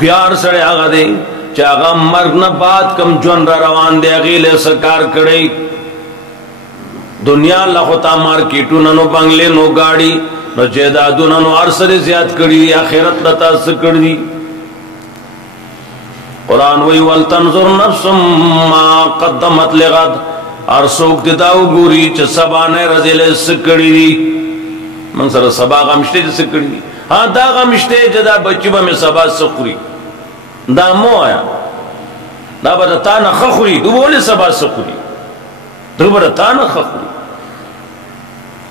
خيار سره هغه دی چې هغه مرګ نه بعد کم ژوند را روان دی هغې له څه کار کړی دنیا الله خو تا مارکیټونه نو بنګلې نو ګاډي نو جیدادونه نو هر څه زیات کړي دي آخرت له تا څه کړي دي قرآن وی ولتنظر نفس ما قدمت لغد هر څوک دې دا وګوري چې سبا نه ورځې له څه کړي دي موږ سره سبا غم شته چې څه کړي دي ها دا غم شته چې دا بچي به مې سبا څه خوري دا مو آیا دا به تا نه ښه خوري دو بولې سبا څه خوري دو به تا نه ښه خوري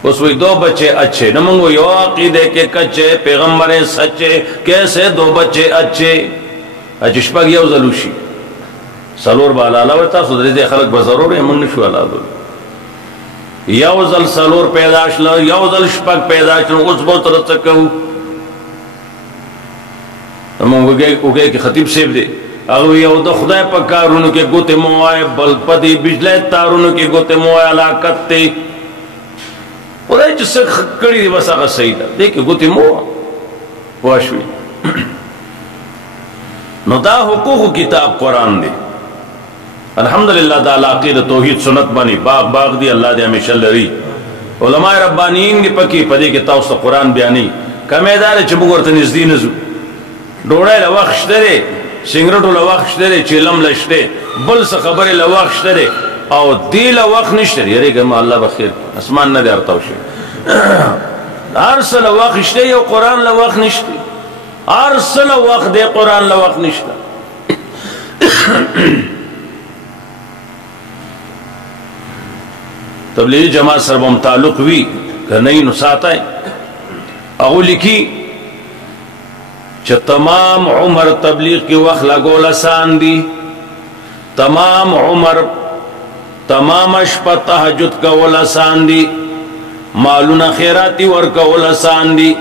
اس وہی دو بچے اچھے نمنگو یو عقیدے کے کچے پیغمبر سچے کیسے دو بچے اچھے اچشپاک یو ظلوشی سلور با علالا ورطا صدری دے خلق بزرور ہے منگ نشو علالا یو ظل سلور پیداش لو یو ظل شپاک پیداش لو اس بہت رتکو نمنگو گئے کہ خطیب سیب دے اگو یو دا خدای پکارونو کے گوتے موائے بل پدی بجلے تارونو کے گوتے موائے علاقت تے خدای چې څه کړي دي بس هغه صحیح ده دی کې ګوتې مو واشوي نو دا حقوق کتاب قرآن دی الحمدللہ دا علاقې د توحید سنت باندې باغ باغ دی الله دې همیشه لري علماء ربانیین دی پکې پدې کې تاسو قرآن بیانې کمې دار چې موږ ورته نږدې نه ځو ډوړی له وخت شته دی سنګرټو له وخت شته دی چیلم له شته بل څه خبرې له وخت شته دی او دی له وخت نشته یریږه ما الله بخیر اسمان نه دی ارتاو شي هر څه له وخت شته یو قرآن له وخت نشته هر څه له وخت دی قرآن له وخت نشته تبلیغی جماعت سره هم تعلق وي که نه نو ساتای هغه لیکي چې تمام عمر تبلیغ کې وخت لګول آسان دي تمام عمر تمام شپه تهجد کول آسان دي مالونه خیراتی ورکول آسان دي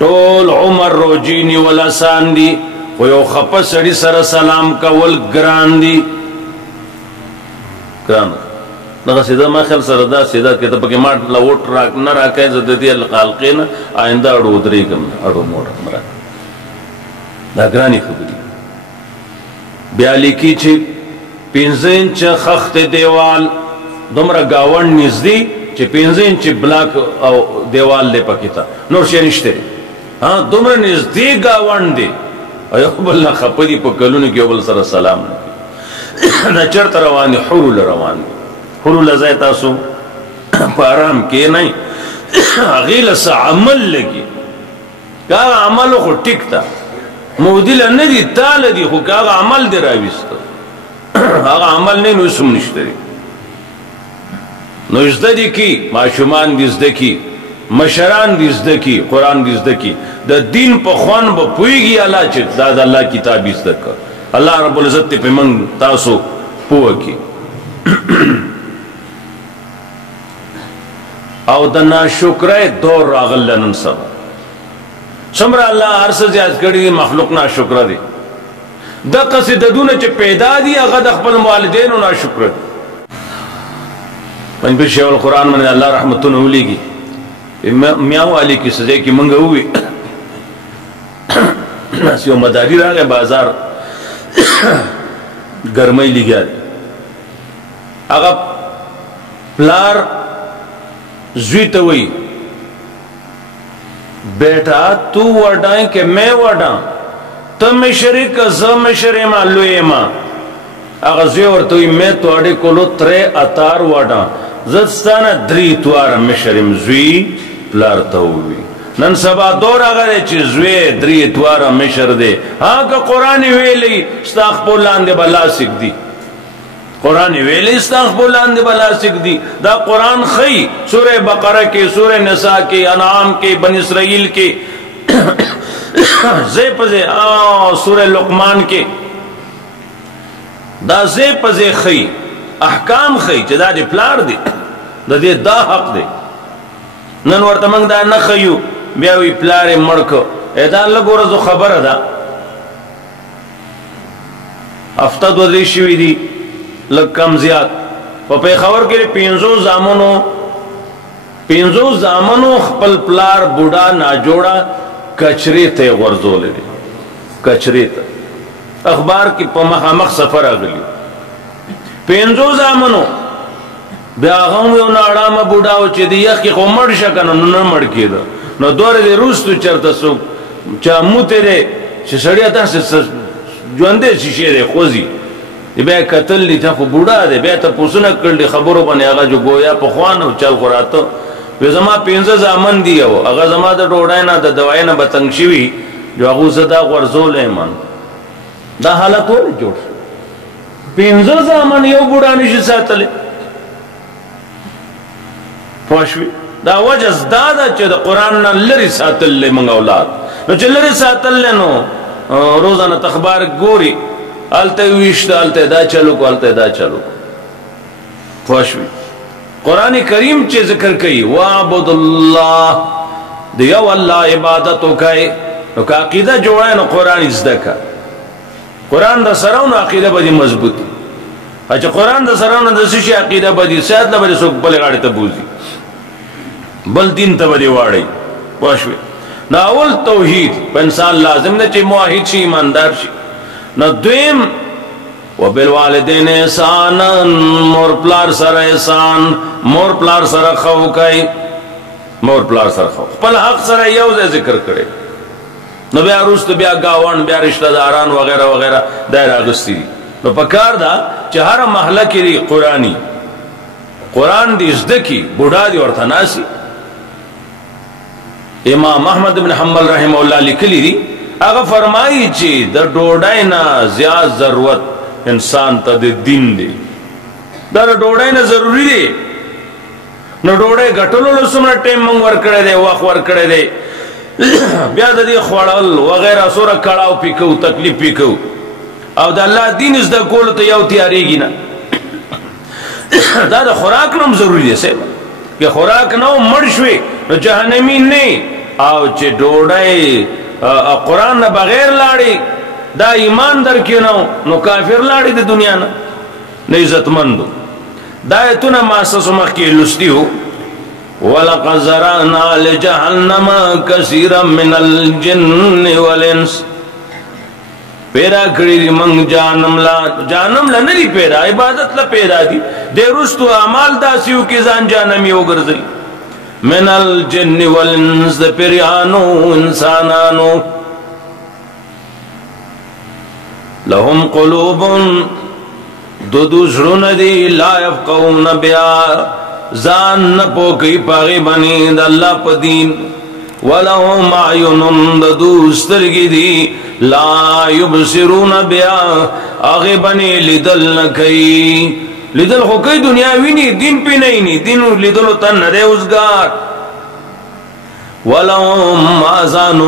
ټول عمر روجی نیول آسان دي خو یو خپه سړي سره سلام کول ګران دي ګران دغه سیده ما خیال سره دا سیده کې ته پکې ما لوټ راک نه راکې زه د دې خالقین آینده اړو درېږم اړو موټر مرا دا ګرانی خبرې بیا لیکي چې 5 انچ خخت دیوال دومره گاون نزدی چې 5 انچ بلاک او دیوال لے پکیتا نور شي نشته ها دومره نزدی گاون دی ایو بل خپدی په کلونو کې بل سره سلام نه چرته روان حلول روان حلول زای تاسو په آرام کې نه غیله س عمل لګي دا عمل خو ټیک تا مودل نه دي تال دي خو هغه عمل دی راويست هغه عمل نه نو سم نشته نو زده دي کی ماشومان دي زده کی مشران دي زده کی قرآن دي زده کی د دین په خوان به پويږي الله چې دا د الله کتاب زده کړ الله رب العزت په من تاسو پوه کی او د ناشکرۍ دور راغل نن سبا څومره الله هر څه زیات کړي مخلوق ناشکر دي د قصیدونه چې پیدا دي هغه د خپل والدینو ناشکر دي پنځه شیخ القرآن باندې الله رحمتونه ولېږي میاو علی کی سزا کی منګه وي یو مداری راغی بازار ګرمۍ لګیا هغه پلار زوی ته وی بیٹا تو وڈائیں کہ میں وڈاں تم شریک زم شریما لویما اغزی ورتوی میں توڑی کولو ترے اتار وڈاں زدستانا دری توار مشرم زوی پلار تاوی نن سبا دور اگر چی زوی دری توار مشر دے ہاں کہ قرآن ویلی ستاخ پولان دے بلا سک دی قرآن ویلی استاخ بولان دے بلا سک دی دا قرآن خی سورہ بقرہ کے سورہ نساء کے انعام کے بن اسرائیل کے زی پزے سورہ لقمان کے دا زی پزے خی احکام خی چی دا دی پلار دی دا دی دا حق دی نن ورطمنگ دا نخیو بیاوی پلار مڑکو ایدان لگو رزو خبر دا افتاد و دیشوی دی لگ کم زیاد پا پیخور کے لئے پینزو زامنو خپل پلار بوڑا ناجوڑا کچری تے غرزو لے دی کچری ته اخبار کې په مخامخ سفر راغلی 50 زامنو بیا هغه یو ناړامه بوډا و چې د یخ کې خو مړ شه که نه نه مړ کېده نو دوره دې روستو چېرته څوک چا موتی دی چې سړی داسې ژوندی شیشې دی خوځي بیا یې کتل دي ته خو بوډا دی بیا یې تپوسونه کړل دي خبرو باندې هغه جو گویا پخوا نه چل خو راته وی زما 15 زامن دي او هغه زما د ډوډۍ نه د دوای نه به تنګ شوي جو هغو زه دا غورځولی یم دا حالت ولې جوړ شو 15 زامن یو بوډا نشي ساتلی پوه شوې دا وجه دا ده چې د قرآن نه لرې ساتلی موږ اولاد نو چې لرې ساتلی نو روزانه اخبار ګوري هلته یې ویشته هلته دا چلو کو هلته دا چلو پوه شوې قرآن کریم چې ذکر کوي وعبد الله د یو الله عبادت وکړئ نو که عقیده جوړه نو قرآن زده که قرآن د سره نو عقیده به دې مضبوطي چې قرآن د سره نو د څه شي عقیده به دې صحت نه به دې څوک بلې غاړې ته بوځي بل دین ته به دې واړئ پوه شوې نو اول توحید په انسان لازم ده چې موحد شي ایماندار شي نو دویم وبالوالدین احسانا مور پلار سره احسان مور پلار سره خو کوي مور پلار سره خو خپل حق سره یو ځای ذکر کړي نو بیا وروسته بیا گاوند بیا رشتہ داران وغیرہ وغیرہ دایر اغستی دي نو پکار دا چې هر محله کې دی قرآن دی زده کی بوډا دی ورته ناسي امام احمد بن حنبل رحمه الله لیکلی دي هغه فرمایي چې د ډوډۍ نه زیات ضرورت انسان ته د دین دی دا د ډوډۍ نه ضروری دی نو ډوډۍ ګټلو له څومره ټایم موږ ورکړی دی وخت ورکړی دی بیا د دې خوړل وغیره څومره کړاو پې کوو تکلیف پې کوو او د الله دین زده کولو ته یو تیارېږي نه دا د خوراک نه هم ضروري دی صاحب که خوراک نه و مړ شوې نو جهنمي نه او چې ډوډۍ قرآن نه بغیر لاړې دا ایمان در کې نو کافر لاړې د دنیا نه عزتمندو دا ایتونه ما ستاسو مخکې لوستي وو وَلَقَدْ ذَرَأْنَا لِجَهَنَّمَ كَثِيرًا مِنَ الْجِنِّ وَالْإِنسِ پیدا کړی دی موږ جهنم له نه دي پیدا عبادت له پیدا دي د رستو اعمال داسې وو کې ځان جهنمي وګرځوي من الجن والانس د پیریانو انسانانو لهم قلوب دو زړونه دي لا يفقهون بها ځان نه پوهوي په هغې باندې د الله په دین ولهم اعین د دوی سترګې دي لا یبصرون بها هغې باندې لیدل نه کوي لیدل خو کوي دنیا ویني دین پې نه ویني دین لیدلو ته نه دی اوزګار ولهم آذان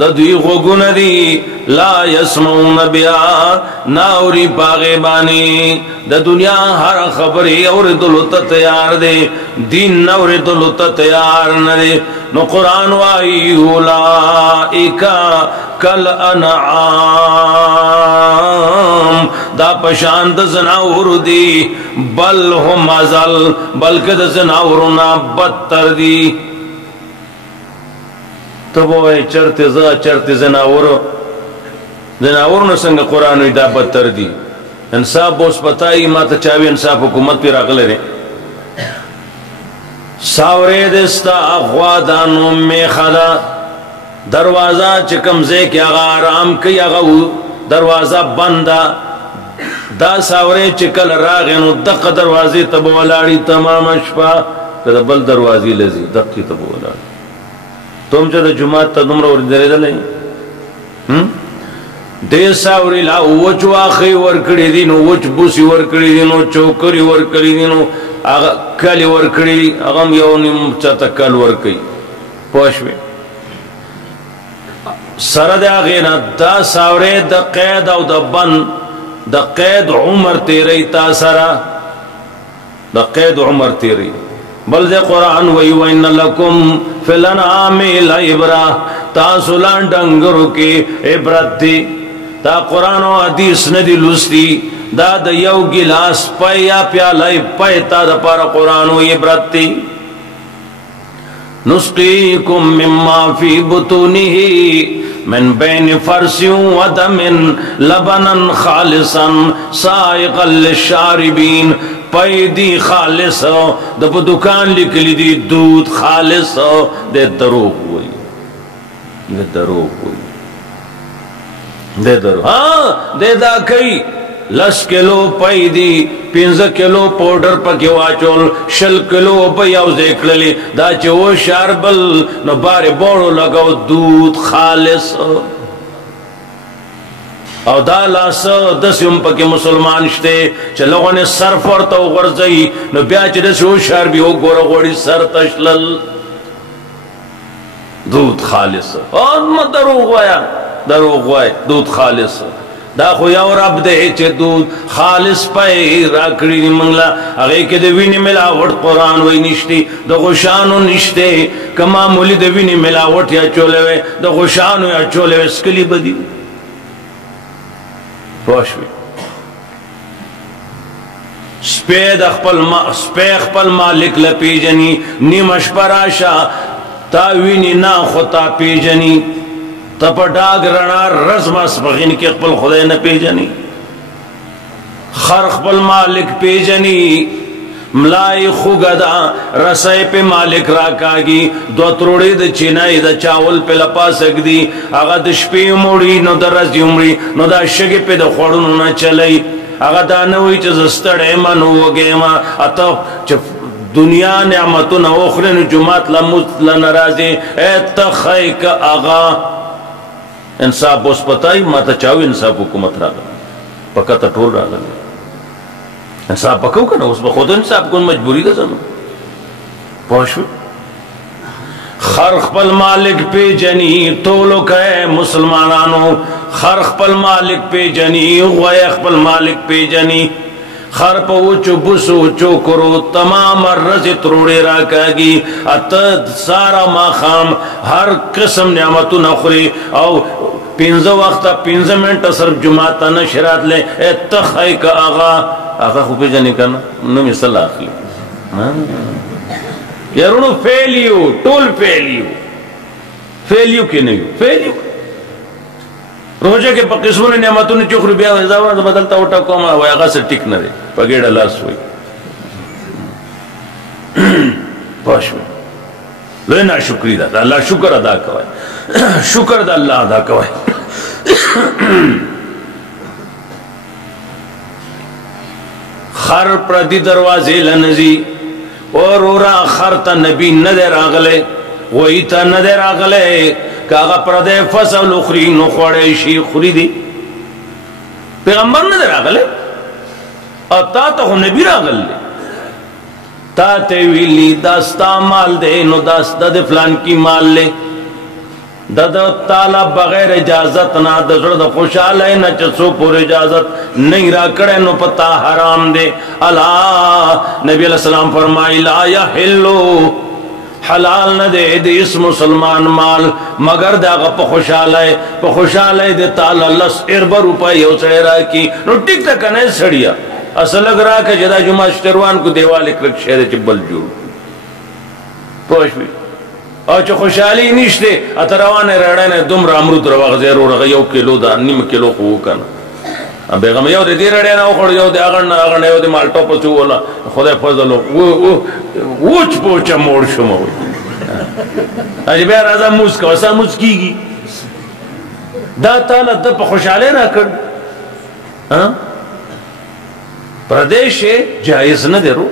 د دوی غوږونه دي لا یسمعون بها نه اوري په هغې باندې د دنیا هر خبرې اورېدلو ته تیار دی دین نه اورېدلو ته تیار نه دی نو قرآن وایي اولئک کالانعام دا پشان د زناورو دي بل هم اضل بلکې د زناورو نه بدتر دي ته به وایې چرته زه چرته زناورو نه څنګه قرآن وایي دا بدتر دي انصاف به اوس پتایي ما ته چا وي انصاف حکومت پې راغلی دی ساورې د ستا غوا دا نوم میخه ده دروازه چې کوم ځای کې هغه آرام کوي هغه دروازه بنده دا ساورې چې کله راغی نو دقه دروازې ته به ولاړي تمامه شپه که د بل دروازې له ځي دقې ته به ولاړي ته هم چې د جومات ته دومره ورېدلی دې ساورې لا وچ واښې ورکړي دي نو وچ بوسې ورکړي دي نو چوکرې ورکړي دي نو هغه کلي ورکړي دي هغه هم یو نیم چاته کل ورکوي پوه شوې سره د هغې نه دا ساورې د قید او د بند د قید عمر تیری تا سره د قید عمر تیری بل دې قرآن وایي وَإِنَّ لَكُمْ فِي الْأَنْعَامِ لَعِبْرَةً تاسو لا ډنګرو کې عبرت دی دا قرآن او حدیث نه دي لوستي دا د یو ګیلاس پی یا پیاله پی تا دپاره قرآن و عبرت دی نسقیکم مما فی بطونه من بین فرس و دم لبنا خالصا سائقا للشاربین پیدی خالص دب دکان لکلی دی دودھ خالص دے دروغ ہوئی دے دروغ ہوئی دے دروغ ہاں دے دا کئی 10 کلو پیدی 15 کلو پوڈر پکی واچول 10 کلو بیاو زیکللی دا چو شاربل نو باری بوڑو لگاو دودھ خالص او دا لاس 10 پکی مسلمان شتے چا لوگوں نے سر فورتاو غرزئی نو بیا چی دسو شاربی ہو گورا گوڑی سر تشلل دودھ خالص اور دروغ وایا دروغ وایا دودھ خالص دا خو یو رب دے چے دودھ خالص پائی راکڑی نی منگلا اگئی کے دے وینی ملاوٹ قرآن وی نشتی دا غشانو نشتے کما مولی دے وینی ملاوٹ یا چولے وے دا غشانو یا چولے وے سکلی بدی پوشوی سپید اخپل مالک لپی جنی نیمش پراشا تا وینی نا خطا پی جنی تا پا ڈاگ رنا رزم اسبغین کی اقبل خدای نا پی جنی خرخ پل مالک پی جنی ملائی خوگدا رسائی پہ مالک راکاگی دو تروڑی دا چینائی دا چاول پہ لپا سکدی آگا دا شپی موڑی نو دا رزی عمری نو دا شگی پہ دا خوڑنو نا چلی آگا دا نوی چیز استڑے ما نو گے ما اتا دنیا نعمتو نا اخرین جماعت لنرازی اے تخیق آغا انصاف بوس پتائی ما تا چاوی انصاف حکومت راگا پکا تا ٹول راگا انصاف پکاو کنا اس با خود انصاف کن مجبوری دا زنو پوشو خرخ پل مالک پی جنی تولو کہے مسلمانانو خرخ پل مالک پی جنی غیخ پل مالک پی جنی خر پا اوچو بسو چو کرو تمام رزی تروڑے راکاگی اتد سارا ما خام ہر قسم نعمتو نخوری او 15 وقتا 15 منٹ صرف جماعتا نشرات لے اے تخائی کا آغا خوبی جانی کرنا نمی صلاح اخلی یارونو فیلیو ٹول فیلیو کی نہیں فیلیو روجہ کے پا قسمون نعمتوں نے چکر بیا ازاوران تو بدلتا ہوتا کوما ہوئی آغا سے ٹک نہ رہے پا گیڑا لاس ہوئی پاش ہوئی لینا شکری دا اللہ شکر ادا کوئے شکر دا اللہ ادا کوئے خر پردی دروازے لنزی اور اورا خر تا نبی ندر آگلے وہی تا ندر آگلے کاغا پردے فصل اخری نخوڑے شی خوری دی پیغمبر ندر آگلے اور تا خو نبی راگل لے تا تیویلی داستا مال دے نو داستا دے فلان کی مال لے دا تالا بغیر اجازت نا دزر دا خوشحال ہے نا چسو پور اجازت نہیں را کڑے نو پتا حرام دے اللہ نبی علیہ السلام فرمائی لا یحلو حلال نہ دے دے اس مسلمان مال مگر دا غا پا خوشحال ہے دے تالا لس اربا روپائی ہو سڑے را کی نو ٹک تک نہیں سڑیا اصل لگ رہا کہ جدا جمعہ شتروان کو دیوال اکرک شہر چبل جوڑ پوش بھی اور چو خوشحالی نیشتے اتروانے رڑانے دم رامرود رواغ زیر رو رغا یو کلو دا نیم کلو خوو کنا بیغم یو دے دی رڑینا اخوڑ یو دے آگرنا یو دے مالٹو پسو والا خدا فضلو وچ پوچا موڑ شما ہوئی آجی بے رازا موز کا وسا موز کی گی دا تالا دا پا خوشحالے نہ کر پردیش جائز نہ دے رو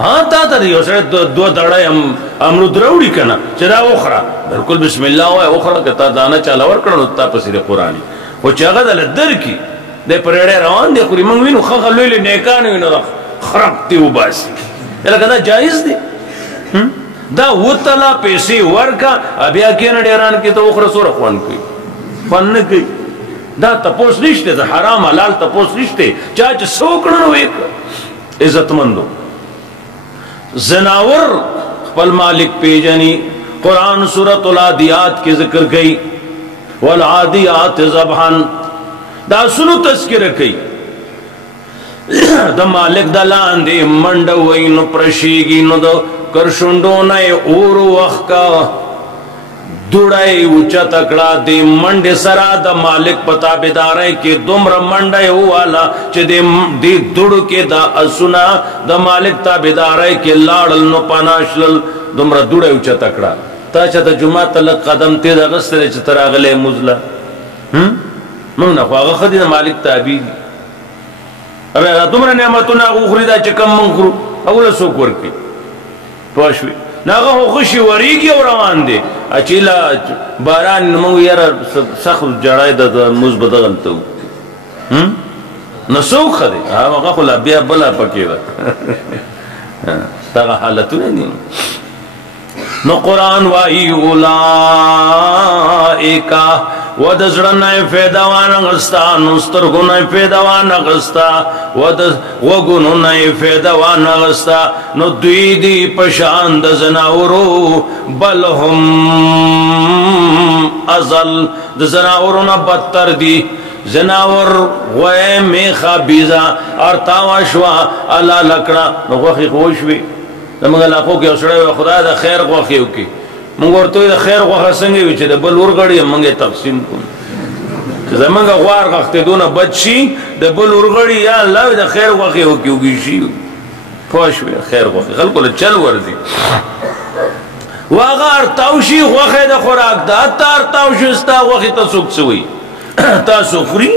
ہاں تا تا دیو سڑے دو دڑائی امرود روڑی کنا چرا اخرا بلکل بسم اللہ ہوئے اخرا کہ تا دانا چالا ورکڑا تا پسیر قرآنی وہ چاگا دا لدر کی دے پریڑے روان دے خوری منگوینو خاقا لولی نیکانی وینو دا خرقتی و باسی یہ لکہ دا جائز دے دا وہ تلا پیسی ورکا ابیا کینا ڈیران کی تو اخرا سورا خوان کوئی خوان نکی دا تپوس نشتے دا حرام حلال تپوس نشتے چاچ سوکڑنو ایک عزت مندو زناور پل مالک پیجنی قرآن سورۃ العادیات کی ذکر گئی والعادیات ضبحن دا سنو تذکر کئی دا مالک دا لاندے منڈوئی نو پرشیگی نو دا کرشنڈو نئے اورو وقت کا دوڑائی اوچا تکڑا دی منڈ سرا دا مالک پتا بیدارے کی دمر منڈے ہوالا چی دی دوڑ کے دا اسونا دا مالک تا بیدارے کی لاڑل نو پاناشلل دمر دوڑائی اوچا تکڑا تا چا دا جمعہ تلک قدم تید اغسطر چی تراغلے مزلا منگ نخواغ خدی دا مالک تابی دی اب اگر دمر نعمتونا اخری دا چکم من کرو اولا سوک ورکی پوشوی ناغا خوشی وریگی و روان دے اچیلا باران منگو یارا سخت جڑائی دا موز بدغلتو نسوک خدے آغا خلا بیا بلا پکی دا تاغا حالتو نہیں نو قرآن وائی اولائکا ودزرنائی فیدوان اغسطا نسترگنائی فیدوان اغسطا وگنونائی فیدوان اغسطا نو دوی دی پشاند زناورو بل ہم ازل زناورونا بدتر دی زناور غوئے میخا بیزا اور تاواشوا اللہ لکڑا نو غوخی خوشوی دمگا لاکھو کی اسڑے ہوئے خدا دا خیر غوخیو کی منگو ورطوی دا خیر غوخا سنگی ویچے دا بل ارگڑی منگے تقسیم کن زمانگا غوار غختے دونا بچی دا بل ارگڑی یا اللہ دا خیر غوخیو کیو گیشی پوشوی خیر غوخی خلقو لچل وردی واغار تاوشی غوخی دا خوراک دا تار تاوشی استا غوخی تا سوک سوئی تا سوکری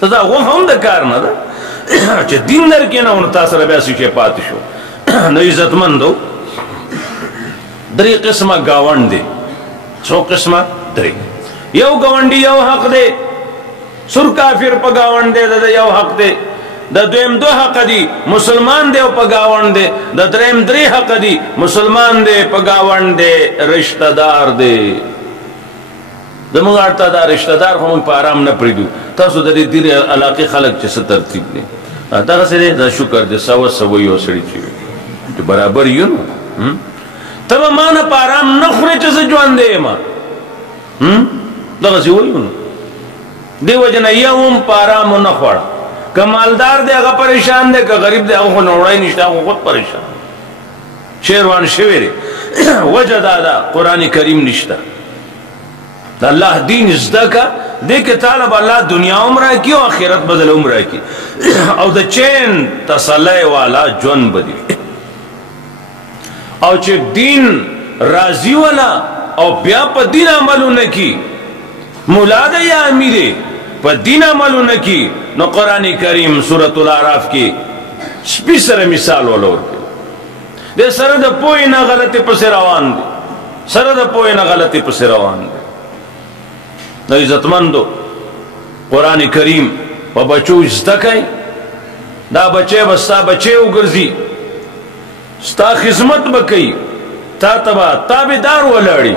تا دا غوخ ہم دا کارنا دا چه دین در کے نا انہا تاثر بیاسی چه پاتشو نو عزت مندو دری قسمہ گاون دے سو قسمہ دری یو گاونڈی یو حق دے سر کافر پا گاون دے دا یو حق دے دا دویم دو حق دی مسلمان دے پا گاون دے دا دریم دری حق دی مسلمان دے پا گاون دے رشتہ دار دے دا مگارتا دا رشتہ دار ہم پا آرام نا پریدو تاسو دا دیر علاقی خلق چیسا ترتیب دے دا غصے دے دا شکر دے سوا سوئی ہو سڑی چیوے تو برابر یو نو تب مانا پارام نخورے چیسے جوان دے ما دا غصے ہوئی نو دے وجنہ یوم پارام نخوڑا کہ مالدار دے اگا پریشان دے کہ غریب دے اگا نوڑائی نشتا اگا خود پریشان شیروان شویرے وجہ دادا قرآن کریم نشتا دا اللہ دین ازدہ کا دے کہ طالب اللہ دنیا عمرہ کی و آخرت بدل عمرہ کی او دا چین تسلح والا جون بدی او چه دین راضی والا او بیا پا دین عملو نکی مولاد یا امیده پا دین عملو نکی نو قرآن کریم سورة العراف کی سپی سر مثال والا دے سر دا پوئی نا غلطی پس روان دے سر دا پوئی نا غلطی پس روان دے نو عزت مندو قرآن کریم پا بچو ازدکائی دا بچے بستا بچے اگرزی ستا خدمت بکئی تا تبا تابدار ولاڑی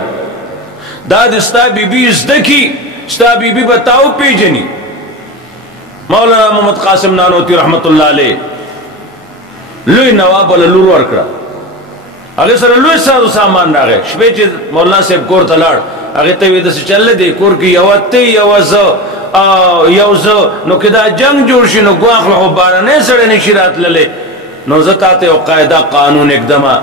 داد ستا بی بی ازدکی ستا بی بی بتاو پی جنی مولانا محمد قاسم نانوتی رحمت اللہ علیہ لوی نواب والا لور ورکڑا اگر سر لوی سازو سامان راگے شپے چی مولانا صاحب کور تلاڑ اگر تاوی دست چل دے کور کی یوتی یوزو نو کدا جنگ جوڑشی نو گواخ لہو بارنے سڑے نشیرات للے نو زتاتے و قائدہ قانون اقدمہ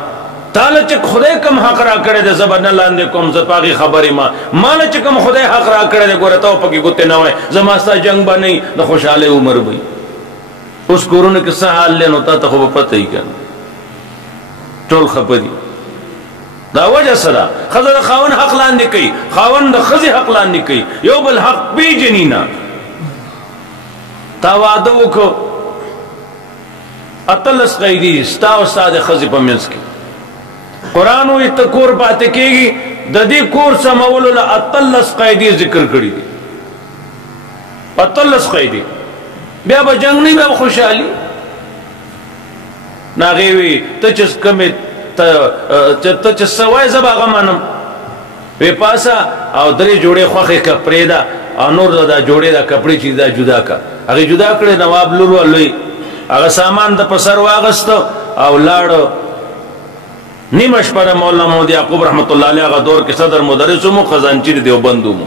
تالا چک خدے کم حق را کرے دے زبر نلان دے کم زپاقی خبری مالا چکم خدے حق را کرے دے گورتاو پکی گتے نوائے زماستا جنگ با نہیں دا خوشحال عمر بھئی اس کورون کسا حال لین ہوتا تا خوب پتہ ہی کن ٹول خپدی دا وجہ صدا خزر خاون حق لان دے کئی خاون دا خزی حق لان دے کئی یو بالحق بی جنینا تاوادو کو اتلس قیدی ستا استاد خزی پا منس کی قرآنو اتکور باتے کی گی دا دی کور سمولو لا اتلس قیدی ذکر کری دی اتلس قیدی بیا با جنگ نہیں بیا با خوشحالی ناغیوی تچس کمی تچس سوائی زبا غمانم وی پاسا او دری جوڑے خوخی کپری دا او نور دا جوڑے دا کپڑی چیز دا جدا کا اگه جدا کرده نواب لور والوی اگه سامان دا پسر واغستو او لارو نیمش پر مولانا محمد یعقوب رحمت اللہ علیہ اگه دور کے صدر مدرسو مو خزانچیر دیو بندو مو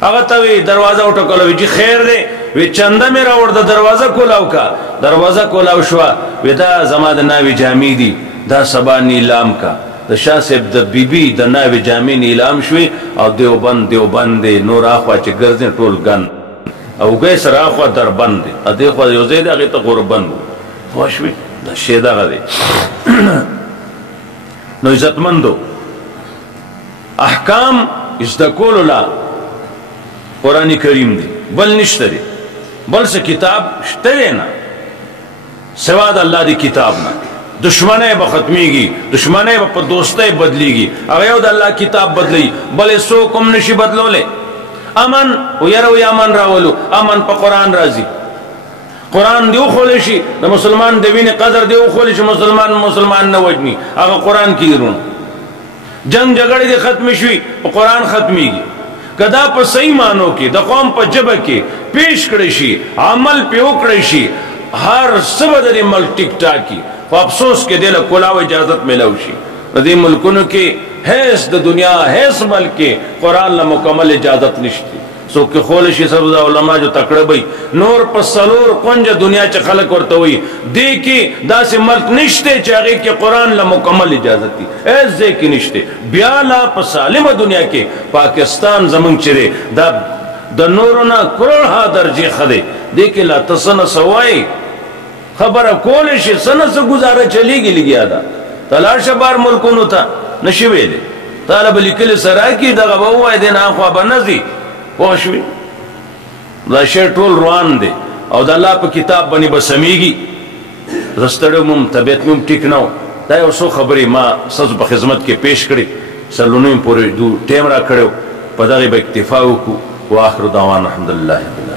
اگه تاوی دروازہ اٹھو کلوی جی خیر دے وی چندہ میرا ورد دروازہ کولاو کا دروازہ کولاو شوا وی دا زماد ناوی جامی دی دا سبا نیلام کا د شاه صاحب د بیبي د ناوې جامې نیلام شوې او دیوبند دی نور اخوا چې ګرځي ټول ګن او ګی سره اخوا دربند دی ا دې خوا یو ځای دی هغې ته غوربند پوه شوې دا شی دغه دی نو عزتمندو احکام زده کولو لا قرآن کریم دی بل نشته دی بل څه کتاب شته دی نه سوا د الله دی کتاب نه دشمنی به ختمیږي دشمنی به په دوستۍ بدلیږي هغه یو د الله کتاب بدلی بلې څوک هم نشي بدلولی امن ویره وی امن راولو امن په قرآن راځي قرآن دی وښولی شي د مسلمان د وینې قدر دی وښولی شي مسلمان نه وجني هغه قرآن کې درون جنگ جګړې دې ختم شوي په قرآن ختمیږي که دا په صحیح معنو کې د قوم په ژبه کې پیش کړی شي عمل پې وکړی شي هر څه به د دې ملک ټیک ټاکي خو افسوس کې دې له کلاو اجازت میلاو شي د دې ملکونو کې هیڅ د دنیا هیڅ ملک کې قرآن له مکمل اجازت نشته څوک کې خولی شي سب د علما جو تکړه بی نور په څلور کونجه دنیا چې خلک ورته وي دې کې داسې ملک نشته چې هغې کې قرآن له مکمل اجازت دي هیڅ ځای کې نشته بیا لا په سالمه دنیا کې پاکستان زمونږ چې دی دا د نورو نه کروڑها درجې ښه دی دې کې لا ته څه نه څه وایي خبره کولی شي څه نه څه ګزاره چلیږي لګیا ده ته لاړ شه بار ملکونو ته نشي ویلی تاله به لیکلي سره راکړي دغه به ووایي دې نه اخوا به نه ځي پوه شوې دا شی ټول روان دی او د الله په کتاب باندې به سمیږي زه ستړی وم طبیعت مې هم ټیک نه و دا یو څو خبرې ما ستاسو په خدمت کې پیش کړې سلونو پورې ټیم را کړی په دغې به اکتفا وکړو واخر دعوانا الحمدلله